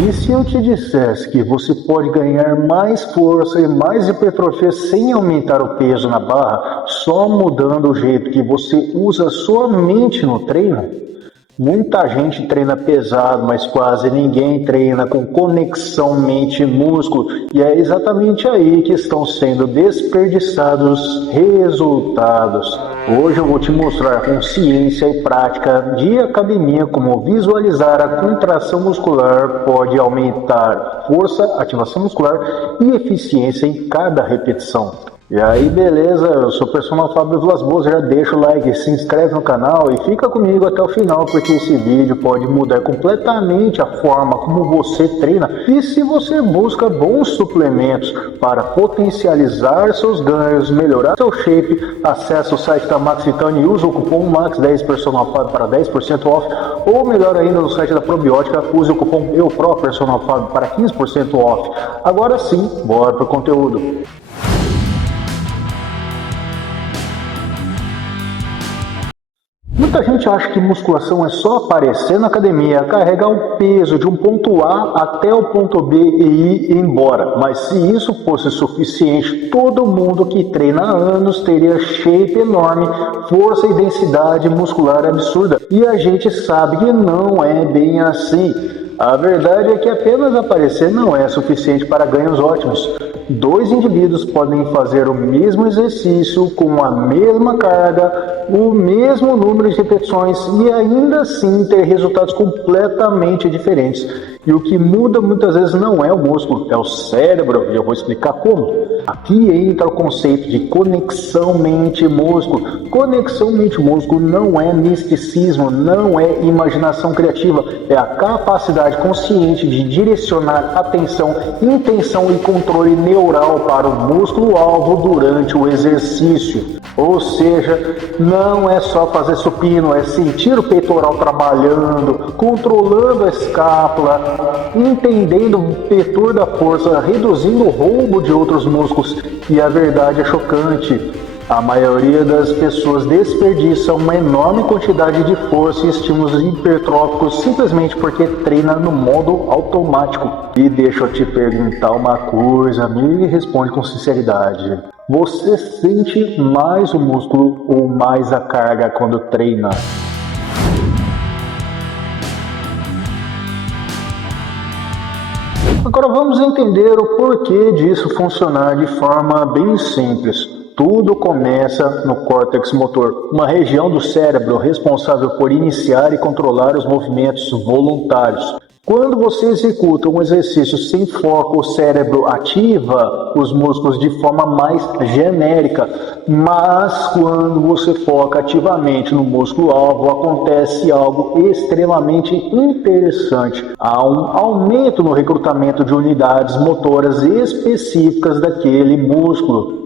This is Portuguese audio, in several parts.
E se eu te dissesse que você pode ganhar mais força e mais hipertrofia sem aumentar o peso na barra, só mudando o jeito que você usa sua mente no treino? Muita gente treina pesado, mas quase ninguém treina com conexão mente-músculo, e é exatamente aí que estão sendo desperdiçados resultados. Hoje eu vou te mostrar com ciência e prática de academia como visualizar a contração muscular pode aumentar força, ativação muscular e eficiência em cada repetição. E aí, beleza? Eu sou o personal Fábio Vilas Boas, já deixa o like, se inscreve no canal e fica comigo até o final, porque esse vídeo pode mudar completamente a forma como você treina. E se você busca bons suplementos para potencializar seus ganhos, melhorar seu shape, acessa o site da Max Titânio e usa o cupom MAX10 Personal Fábio para 10% off, ou melhor ainda, no site da Probiótica, use o cupom EUPRO Personal Fábio para 15% off. Agora sim, bora pro conteúdo. Muita gente acha que musculação é só aparecer na academia, carregar o peso de um ponto A até o ponto B e ir embora. Mas se isso fosse suficiente, todo mundo que treina há anos teria shape enorme, força e densidade muscular absurda. E a gente sabe que não é bem assim. A verdade é que apenas aparecer não é suficiente para ganhos ótimos. Dois indivíduos podem fazer o mesmo exercício com a mesma carga, o mesmo número de repetições e ainda assim ter resultados completamente diferentes. E o que muda muitas vezes não é o músculo, é o cérebro, e eu vou explicar como. Aqui entra o conceito de conexão mente-músculo. Conexão mente-músculo não é misticismo, não é imaginação criativa, é a capacidade consciente de direcionar atenção, intenção e controle neural para o músculo-alvo durante o exercício. Ou seja, não é só fazer supino, é sentir o peitoral trabalhando, controlando a escápula, entendendo o vetor da força, reduzindo o rombo de outros músculos. E a verdade é chocante. A maioria das pessoas desperdiça uma enorme quantidade de força e estímulos hipertróficos simplesmente porque treina no modo automático. E deixa eu te perguntar uma coisa, me responde com sinceridade. Você sente mais o músculo ou mais a carga quando treina? Agora vamos entender o porquê disso funcionar de forma bem simples. Tudo começa no córtex motor, uma região do cérebro responsável por iniciar e controlar os movimentos voluntários. Quando você executa um exercício sem foco, o cérebro ativa os músculos de forma mais genérica, mas quando você foca ativamente no músculo-alvo, acontece algo extremamente interessante. Há um aumento no recrutamento de unidades motoras específicas daquele músculo.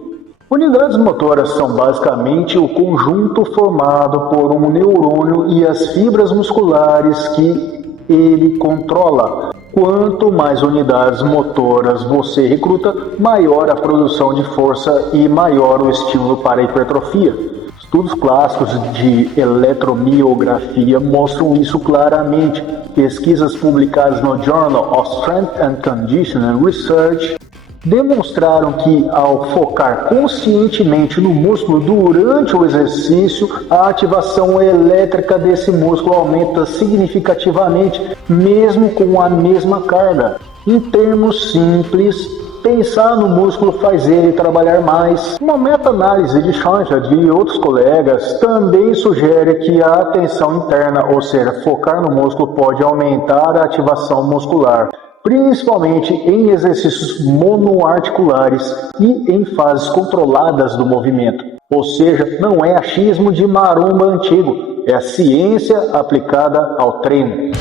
Unidades motoras são basicamente o conjunto formado por um neurônio e as fibras musculares que ele controla. Quanto mais unidades motoras você recruta, maior a produção de força e maior o estímulo para a hipertrofia. Estudos clássicos de eletromiografia mostram isso claramente. Pesquisas publicadas no Journal of Strength and Conditioning Research demonstraram que, ao focar conscientemente no músculo durante o exercício, a ativação elétrica desse músculo aumenta significativamente, mesmo com a mesma carga. Em termos simples, pensar no músculo faz ele trabalhar mais. Uma meta-análise de Schoenfeld e outros colegas também sugere que a atenção interna, ou seja, focar no músculo, pode aumentar a ativação muscular, principalmente em exercícios monoarticulares e em fases controladas do movimento. Ou seja, não é achismo de maromba antigo, é a ciência aplicada ao treino.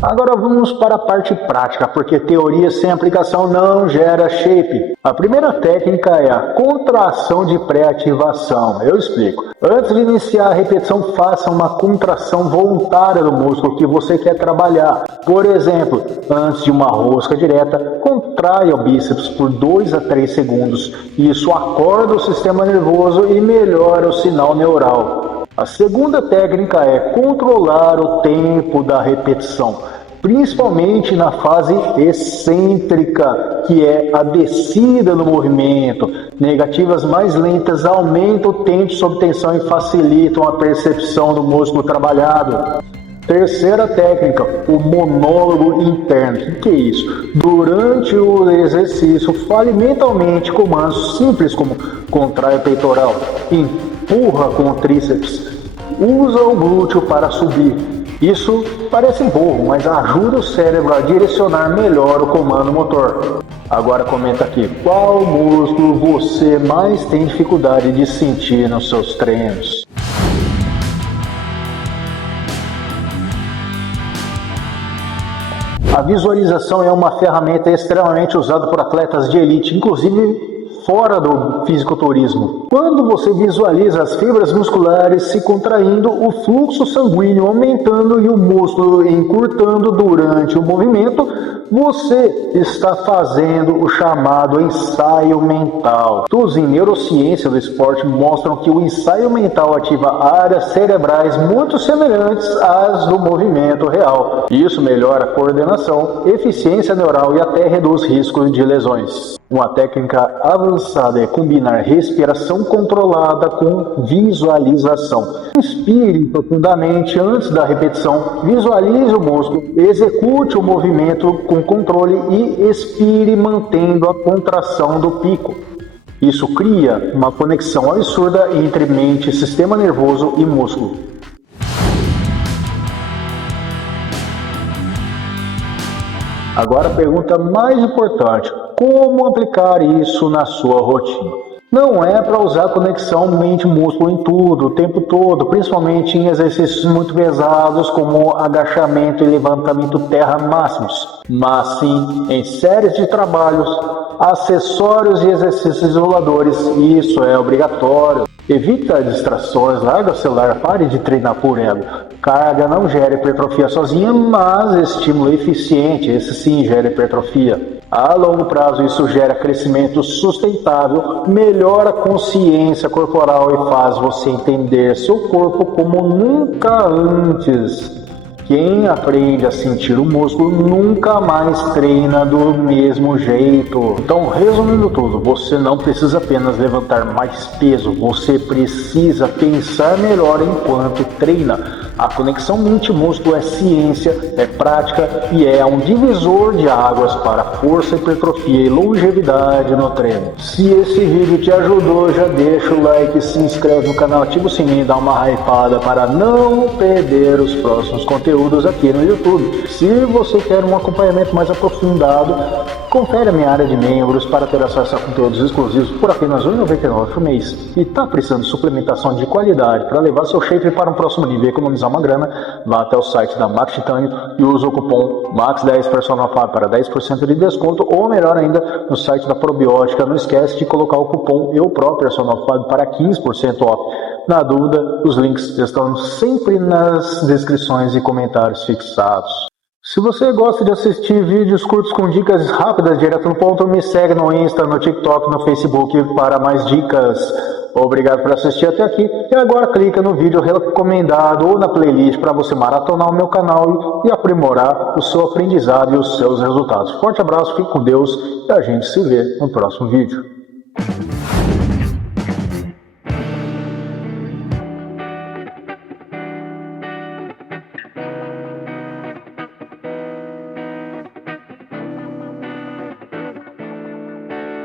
Agora vamos para a parte prática, porque teoria sem aplicação não gera shape. A primeira técnica é a contração de pré-ativação. Eu explico. Antes de iniciar a repetição, faça uma contração voluntária do músculo que você quer trabalhar. Por exemplo, antes de uma rosca direta, contraia o bíceps por 2 a 3 segundos. Isso acorda o sistema nervoso e melhora o sinal neural. A segunda técnica é controlar o tempo da repetição, principalmente na fase excêntrica, que é a descida no movimento. Negativas mais lentas aumentam o tempo sob tensão e facilitam a percepção do músculo trabalhado. Terceira técnica, o monólogo interno. O que é isso? Durante o exercício, fale mentalmente comandos simples como contrai o peitoral, empurra com o tríceps, usa o glúteo para subir. Isso parece bobo, mas ajuda o cérebro a direcionar melhor o comando motor. Agora comenta aqui, qual músculo você mais tem dificuldade de sentir nos seus treinos? A visualização é uma ferramenta extremamente usada por atletas de elite, inclusive fora do fisiculturismo. Quando você visualiza as fibras musculares se contraindo, o fluxo sanguíneo aumentando e o músculo encurtando durante o movimento, você está fazendo o chamado ensaio mental. Estudos em neurociência do esporte mostram que o ensaio mental ativa áreas cerebrais muito semelhantes às do movimento real. Isso melhora a coordenação, eficiência neural e até reduz riscos de lesões. Uma técnica avançada é combinar respiração controlada com visualização. Inspire profundamente antes da repetição, visualize o músculo, execute o movimento com controle e expire mantendo a contração do pico. Isso cria uma conexão absurda entre mente, sistema nervoso e músculo. Agora a pergunta mais importante, como aplicar isso na sua rotina? Não é para usar conexão mente-músculo em tudo, o tempo todo, principalmente em exercícios muito pesados como agachamento e levantamento terra máximos, mas sim em séries de trabalhos, acessórios e exercícios isoladores, isso é obrigatório. Evita distrações, larga o celular, pare de treinar por ego. Carga não gera hipertrofia sozinha, mas estímulo eficiente, esse sim gera hipertrofia. A longo prazo isso gera crescimento sustentável, melhora a consciência corporal e faz você entender seu corpo como nunca antes. Quem aprende a sentir o músculo nunca mais treina do mesmo jeito. Então, resumindo tudo, você não precisa apenas levantar mais peso, você precisa pensar melhor enquanto treina. A conexão mente-músculo é ciência, é prática e é um divisor de águas para força, hipertrofia e longevidade no treino. Se esse vídeo te ajudou, já deixa o like, se inscreve no canal, ativa o sininho e dá uma hypada para não perder os próximos conteúdos aqui no YouTube. Se você quer um acompanhamento mais aprofundado, confere a minha área de membros para ter acesso a conteúdos exclusivos por apenas R$ 1,99 por mês. E está precisando de suplementação de qualidade para levar seu shape para um próximo nível e economizar uma grana? Vá até o site da Max Titânio e use o cupom MAX10 PersonalFab para 10% de desconto, ou melhor ainda, no site da Probiótica. Não esquece de colocar o cupom EUPROPErsonalFab para 15% off. Na dúvida, os links estão sempre nas descrições e comentários fixados. Se você gosta de assistir vídeos curtos com dicas rápidas, direto no ponto, me segue no Insta, no TikTok, no Facebook para mais dicas. Obrigado por assistir até aqui e agora clica no vídeo recomendado ou na playlist para você maratonar o meu canal e aprimorar o seu aprendizado e os seus resultados. Forte abraço, fique com Deus e a gente se vê no próximo vídeo.